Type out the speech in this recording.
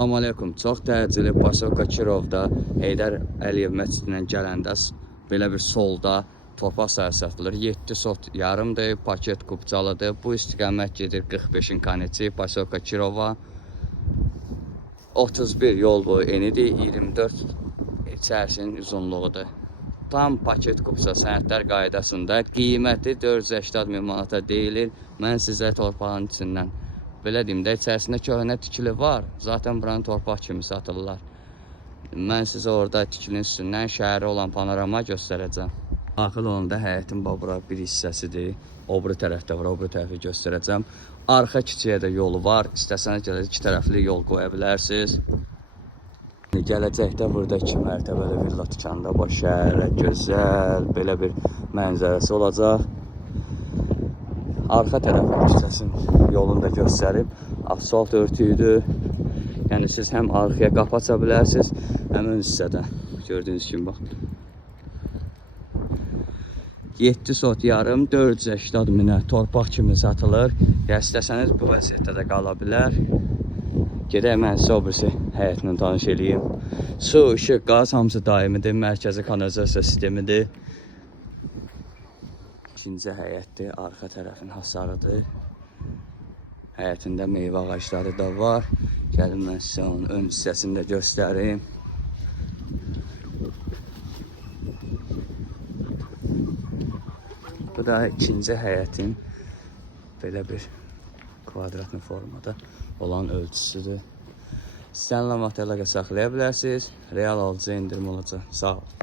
Salam aleykum. Çox təcili Pasoka Kirovda Heydər Əliyev məscidindən gələndə belə bir solda torpaq sahəsi satılır. 7 sot yarımdır, paket kubcalıdır. Bu istiqamət gedir 45-in Kaneci, Pasoka Kirova. 31 yol boyu enidir, 24 içərisinin uzunluğudur. Tam paket kubca sənədlər qaydasında qiyməti 480 min manata deyilir. Mən sizə torpağın içindən belə deyim də, içərisində köhnə tikili var. Zaten buranın torpaq kimi satırlar. Mən sizə orada tikilinin üstündən şəhəri olan panorama göstərəcəm. Daxil olanda həyətin bura bir hissəsidir. O biri tərəfdə var, o biri tərəfi göstərəcəm. Arxa küçəyə də yolu var. İstəsəniz gələcək 2 tərəfli yol qoya bilərsiniz. Gələcəkdə burada 2 mərtəbəli villa tikəndə baş şəhərə gözəl belə bir mənzərəsi olacaq. Arxa tərəf küçəsinin yolunu da göstərib. Asfalt örtüydü. Yəni siz həm arxaya qapı aça bilərsiniz, həm ön hissədə. Gördüyünüz kimi bax. 7 sot yarım 480 minə torpaq kimi satılır. Ya istəsəniz bu vəziyyətdə də qala bilər. Gedək mən sizə o birisi həyətlə tanış eləyim. Su, işıq, qaz hamısı daimidir. Mərkəzi kanalizasiya sistemidir. İkinci həyətdir, arxa tərəfin hasarıdır. Həyətində meyvə ağacları da var. Gəlin mən sizə onun ön hissəsini də göstərim. Bu da ikinci həyətin belə bir kvadratlı formada olan ölçüsüdür. İstənilən materiala saxlaya bilərsiniz. Real alıcı endirim olacaq. Sağ olun.